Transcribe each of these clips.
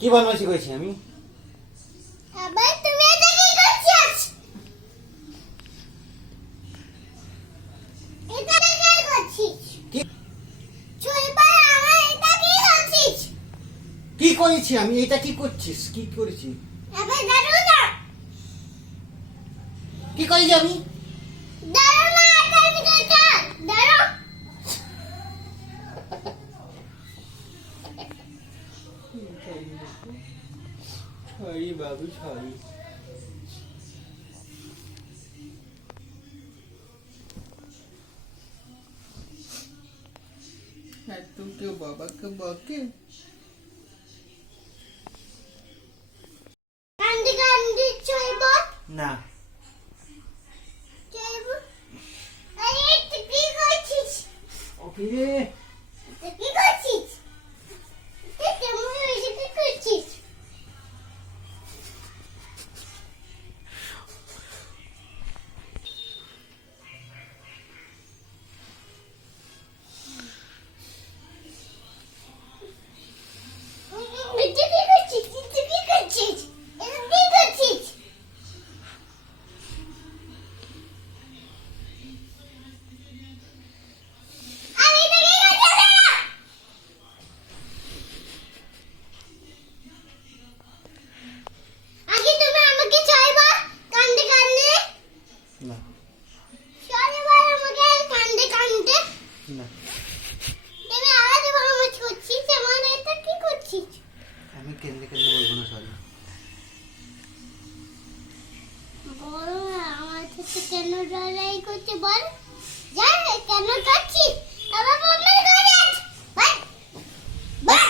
কি বদমাশি করেছি আমি? আবার তুমি এটা কি করছিস? এটা কি করছিস? কি চুইবার আমার এটা কি করছিস? কি করেছি আমি? এটা কি করছিস? কি করেছি? আবার দাঁড়াও না। কি করেছি আমি? দাঁড়াও না, এটা কি করছিস? দাঁড়াও। সরি বাবু, সরি। এত কেউ বাবাকে বকে? কান্দি কান্দি চুইবার না। চুইবার। আরে এটা কি করছিস? ওকে। এটা কি করছিস? এটা কেমন হয়েছে কি করছিস? এটা কি করছিস? এটা কি করছিস? এটা কি করছিস? আমি এটা কি করছিস না? আগে তুমি আমাকে চাইবা কান্দে কান্দে, না চাইবার আমাকে কান্দে কান্দে, না, তুমি আজ আমার করছিস, আমার এটা কি করছিস? আমি কেঁদে কেঁদে বলবো না সরি। বল আমার সাথে কেন লড়াই করতে বল, জান কেন করছিস? আবার বলবে গলাজ বল বল,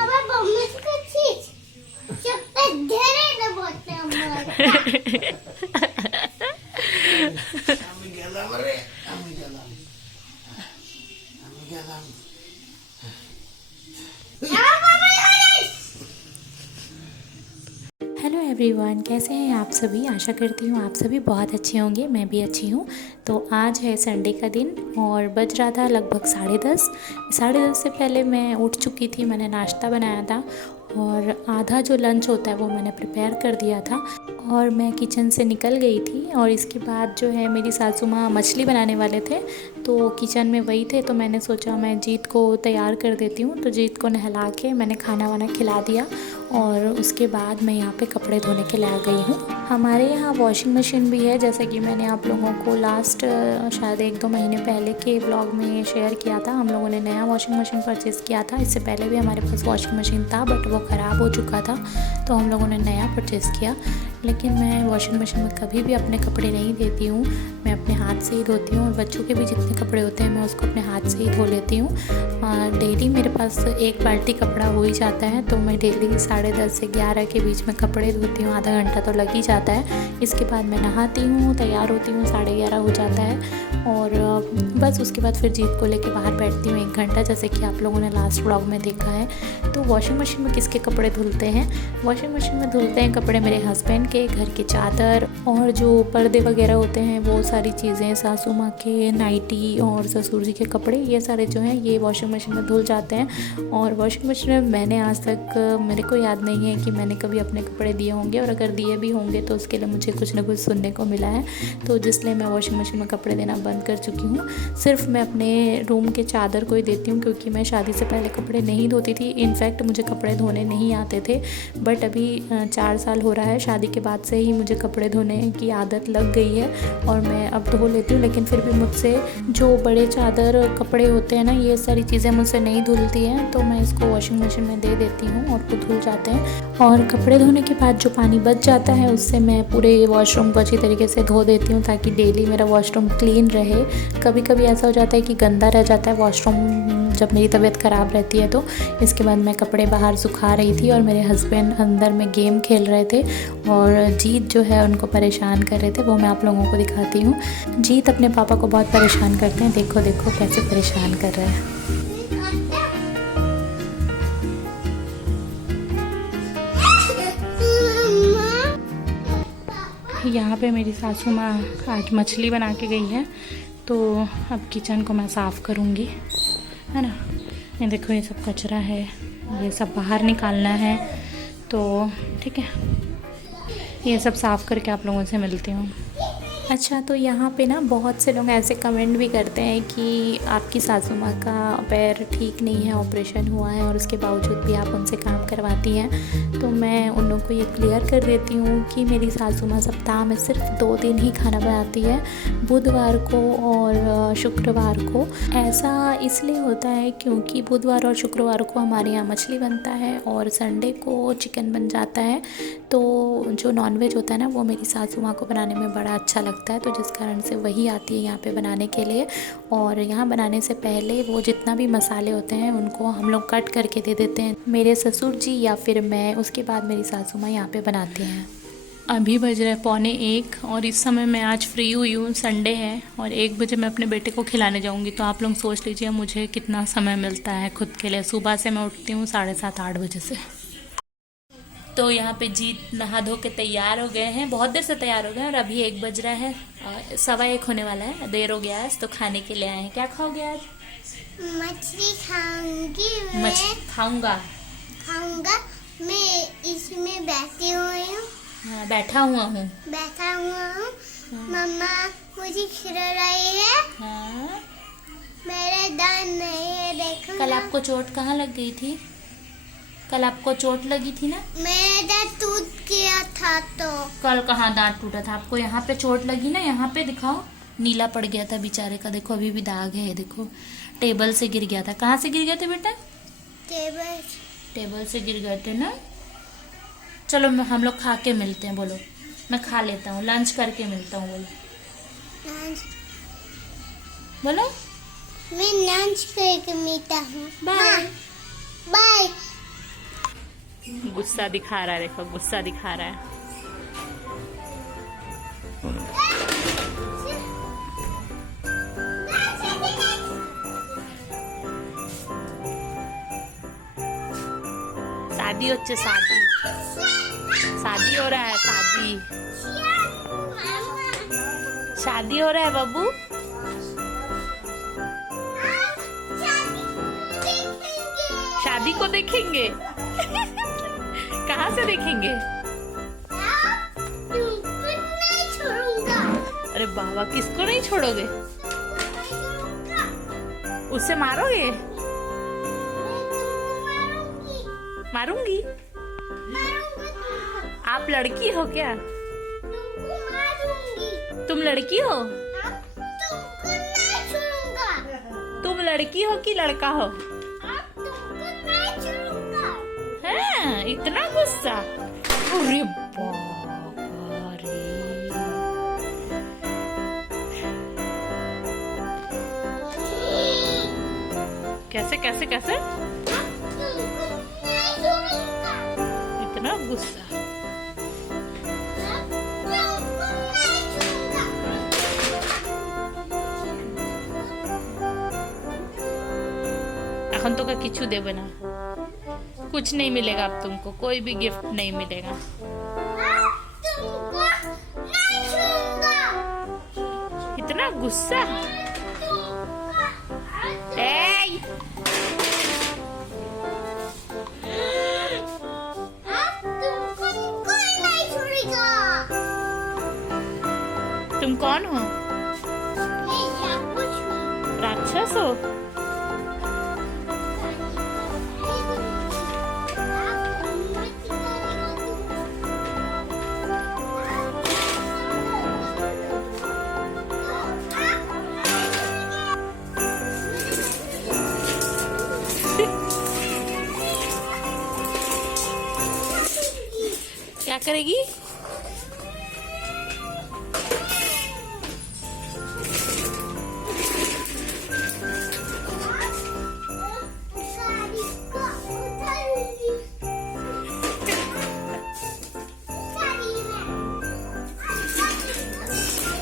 আবার বলবে করছিস, চুপটা ধরে দেবো আমার। আমি গেলাম রে, আমি গেলাম, আমি গেলাম। हेलो एवरीवन, कैसे हैं आप सभी। आशा करती हूँ आप सभी बहुत अच्छे होंगे, मैं भी अच्छी हूँ। तो आज है संडे का दिन और बज रहा था लगभग 10:30। 10:30 से पहले मैं उठ चुकी थी, मैंने नाश्ता बनाया था और आधा जो लंच होता है वो मैंने प्रिपेयर कर दिया था और मैं किचन से निकल गई थी। और इसके बाद जो है मेरी सासू माँ मछली बनाने वाले थे तो किचन में वही थे, तो मैंने सोचा मैं जीत को तैयार कर देती हूँ। तो जीत को नहला के मैंने खाना वाना खिला दिया और उसके बाद मैं यहाँ पे कपड़े धोने के लिए आ गई हूँ। हमारे यहाँ वॉशिंग मशीन भी है, जैसा कि मैंने आप लोगों को लास्ट शायद 1-2 महीने पहले के ब्लॉग में शेयर किया था। हम लोगों ने नया वॉशिंग मशीन परचेज़ किया था। इससे पहले भी हमारे पास वॉशिंग मशीन था बट वो ख़राब हो चुका था, तो हम लोगों ने नया परचेज़ किया। लेकिन मैं वॉशिंग मशीन में कभी भी अपने कपड़े नहीं देती हूँ, मैं अपने हाथ से ही धोती हूँ और बच्चों के भी जितने कपड़े होते हैं मैं उसको अपने हाथ से ही धो लेती हूँ। डेली मेरे पास 1 बाल्टी कपड़ा हो ही जाता है, तो मैं डेली 10:30 से 11 के बीच में कपड़े धोती हूँ। आधा घंटा तो लग ही जाता है। इसके बाद मैं नहाती हूँ, तैयार होती हूँ, 11:30 हो जाता है और बस उसके बाद फिर जीत को लेके बाहर बैठती हूँ 1 घंटा, जैसे कि आप लोगों ने लास्ट व्लॉग में देखा है। तो वॉशिंग मशीन में किसके कपड़े धुलते हैं? वॉशिंग मशीन में धुलते हैं कपड़े मेरे हस्बैंड के, घर की चादर और जो पर्दे वगैरह होते हैं वो सारी चीज़ें, सासू माँ के नाइटी और ससुर जी के कपड़े, ये सारे जो हैं ये वॉशिंग मशीन में धुल जाते हैं। और वॉशिंग मशीन में मैंने आज तक, मेरे को याद नहीं है कि मैंने कभी अपने कपड़े दिए होंगे, और अगर दिए भी होंगे तो उसके लिए मुझे कुछ ना कुछ सुनने को मिला है। तो जिसलिए मैं वॉशिंग मशीन में कपड़े देना बंद कर चुकी हूँ। सिर्फ मैं अपने रूम के चादर को ही देती हूँ, क्योंकि मैं शादी से पहले कपड़े नहीं धोती थी। इनफैक्ट मुझे कपड़े धोने नहीं आते थे, बट अभी 4 साल हो रहा है शादी के बाद से ही मुझे कपड़े धोने की आदत लग गई है और मैं अब धो लेती हूँ। लेकिन फिर भी मुझसे जो बड़े चादर कपड़े होते हैं ना, ये सारी चीज़ें मुझसे नहीं धुलती हैं, तो मैं इसको वॉशिंग मशीन में दे देती हूँ और वो धुल जाते हैं। और कपड़े धोने के बाद जो पानी बच जाता है उससे मैं पूरे वॉशरूम को अच्छी तरीके से धो देती हूँ, ताकि डेली मेरा वॉशरूम क्लीन रहे। कभी कभी ऐसा हो जाता है कि गंदा रह जाता है वॉशरूम जब मेरी तबीयत ख़राब रहती है। तो इसके बाद मैं कपड़े बाहर सुखा रही थी और मेरे हस्बैंड अंदर में गेम खेल रहे थे और जीत जो है उनको परेशान कर रहे थे, वो मैं आप लोगों को दिखाती हूँ। जीत अपने पापा को बहुत परेशान करते हैं, देखो देखो कैसे परेशान कर रहे हैं। यहाँ पे मेरी सासू माँ आज मछली बना के गई है, तो अब किचन को मैं साफ़ करूँगी, है ना। ये देखो ये सब कचरा है, ये सब बाहर निकालना है। तो ठीक है, ये सब साफ़ करके आप लोगों से मिलती हूँ। अच्छा, तो यहाँ पे ना बहुत से लोग ऐसे कमेंट भी करते हैं कि आपकी सासू माँ का पैर ठीक नहीं है, ऑपरेशन हुआ है और उसके बावजूद भी आप उनसे काम करवाती हैं। तो मैं उन लोगों को ये क्लियर कर देती हूँ कि मेरी सासू माँ सप्ताह में सिर्फ 2 दिन ही खाना बनाती है, बुधवार को और शुक्रवार को। ऐसा इसलिए होता है क्योंकि बुधवार और शुक्रवार को हमारे यहाँ मछली बनता है और संडे को चिकन बन जाता है। तो जो नॉनवेज होता है ना, वो मेरी सासू माँ को बनाने में बड़ा अच्छा लगता है, तो जिस कारण से वही आती है यहाँ पे बनाने के लिए। और यहाँ बनाने से पहले वो जितना भी मसाले होते हैं उनको हम लोग कट करके दे देते हैं, मेरे ससुर जी या फिर मैं। उसके बाद मेरी सासू माँ यहाँ पे बनाती हैं। अभी बज रहा है 1:15 और इस समय मैं आज फ्री हुई हूँ, संडे है और 1 बजे मैं अपने बेटे को खिलाने जाऊँगी। तो आप लोग सोच लीजिए मुझे कितना समय मिलता है खुद के लिए। सुबह से मैं उठती हूँ 7:30-8 बजे से। तो यहाँ पे जीत नहा धो के तैयार हो गए हैं, बहुत देर से तैयार हो गए हैं और अभी 1 बज रहा है, 1:15 होने वाला है, देर हो गया आज। तो खाने के लिए आए हैं। क्या खाओगे आज? मछली खाऊंगी। खाऊंगा मैं इसमें बैठी हुई हूँ। हाँ, बैठा हुआ हूँ। मम्मा मुझे खिला रही है। हाँ। मेरे दांत नहीं है, देखो। कल आपको चोट कहाँ लग गई थी? कल आपको चोट लगी थी ना? मेरा दांत टूट गया था। तो कल कहाँ दांत टूटा था? आपको यहाँ पे चोट लगी ना, यहाँ पे दिखाओ, नीला पड़ गया था बेचारे का। देखो अभी भी दाग है, देखो टेबल से गिर गया था। कहाँ से गिर गए थे बेटा? टेबल से गिर गए थे ना। चलो हम लोग खा के मिलते हैं। बोलो मैं खा लेता हूँ, लंच करके मिलता हूँ। बोलो मैं लंच करके मिलता हूँ। Bye bye. गुस्सा दिखा रहा है, देखो गुस्सा दिखा रहा है। शादी होच्छे, शादी हो रहा है, शादी हो रहा है बाबू। शादी को देखेंगे। कहाँ से देखेंगे? नहीं छोड़ूंगा। अरे बाबा, किसको नहीं छोड़ोगे? उसे मारोगे? मारूंगी। आप लड़की हो क्या? तुम लड़की हो? तुम लड़की हो कि लड़का हो? हाँ, इतना गुस्सा। अरे बाबा रे। कैसे कैसे कैसे? इतना गुस्सा। এখন তোকে কিছু দেবে না, कुछ नहीं मिलेगा अब तुमको, कोई भी गिफ्ट नहीं मिलेगा। इतना गुस्सा। तुम कौन हो? राक्षस हो? क्या करेगी?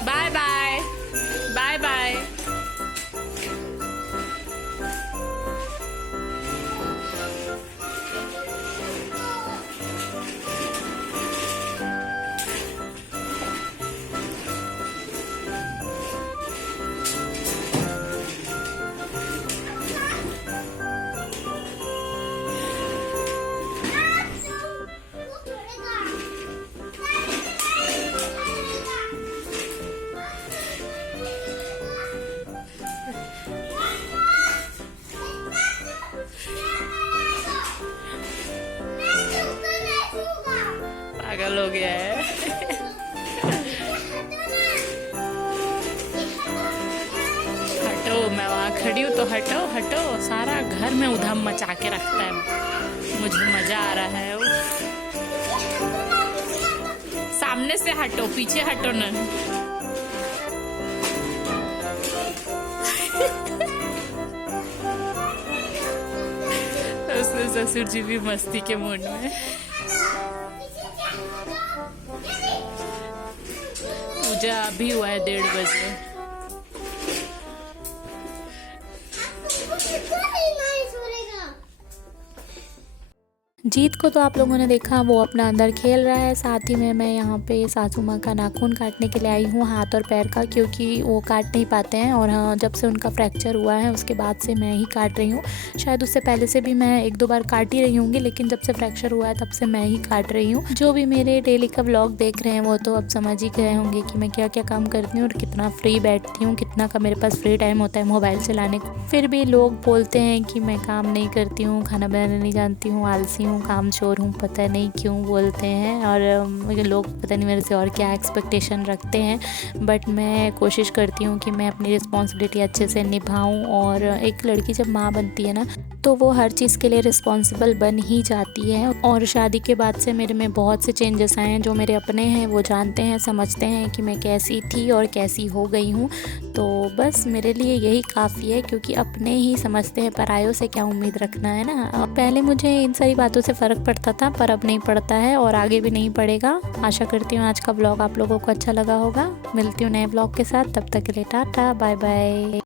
Bye bye bye bye. साल हो गया है। हटो, मैं वहाँ खड़ी हूँ तो हटो हटो, सारा घर में उधम मचा के रखता है, मुझे मजा आ रहा है। सामने से हटो, पीछे हटो ना। ससुर जी भी मस्ती के मूड में। पूजा अभी हुआ है 1:30 बजे। जीत को तो आप लोगों ने देखा, वो अपना अंदर खेल रहा है। साथ ही में मैं यहाँ पे सासू माँ का नाखून काटने के लिए आई हूँ, हाथ और पैर का, क्योंकि वो काट नहीं पाते हैं। और हाँ, जब से उनका फ्रैक्चर हुआ है उसके बाद से मैं ही काट रही हूँ। शायद उससे पहले से भी मैं 1-2 बार काट ही रही होंगी, लेकिन जब से फ्रैक्चर हुआ है तब से मैं ही काट रही हूँ। जो भी मेरे डेली का व्लॉग देख रहे हैं वो तो अब समझ ही गए होंगे कि मैं क्या क्या काम करती हूँ और कितना फ्री बैठती हूँ, कितना का मेरे पास फ्री टाइम होता है मोबाइल चलाने को। फिर भी लोग बोलते हैं कि मैं काम नहीं करती हूँ, खाना बनाना नहीं जानती हूँ, आलसी हूँ, काम चोर हूँ, पता नहीं क्यों बोलते हैं। और मुझे लोग पता नहीं मेरे से और क्या एक्सपेक्टेशन रखते हैं। बट मैं कोशिश करती हूँ कि मैं अपनी रिस्पॉन्सिबिलिटी अच्छे से निभाऊँ। और एक लड़की जब माँ बनती है ना, तो वो हर चीज़ के लिए रिस्पॉन्सिबल बन ही जाती है। और शादी के बाद से मेरे में बहुत से चेंजेस आए हैं। जो मेरे अपने हैं वो जानते हैं, समझते हैं कि मैं कैसी थी और कैसी हो गई हूँ। तो बस मेरे लिए यही काफ़ी है, क्योंकि अपने ही समझते हैं, परायों से क्या उम्मीद रखना है ना। पहले मुझे इन सारी बातों से फ़र्क पड़ता था, पर अब नहीं पड़ता है और आगे भी नहीं पड़ेगा। आशा करती हूँ आज का ब्लॉग आप लोगों को अच्छा लगा होगा। मिलती हूँ नए ब्लॉग के साथ, तब तक के लिए टाटा बाय बाय।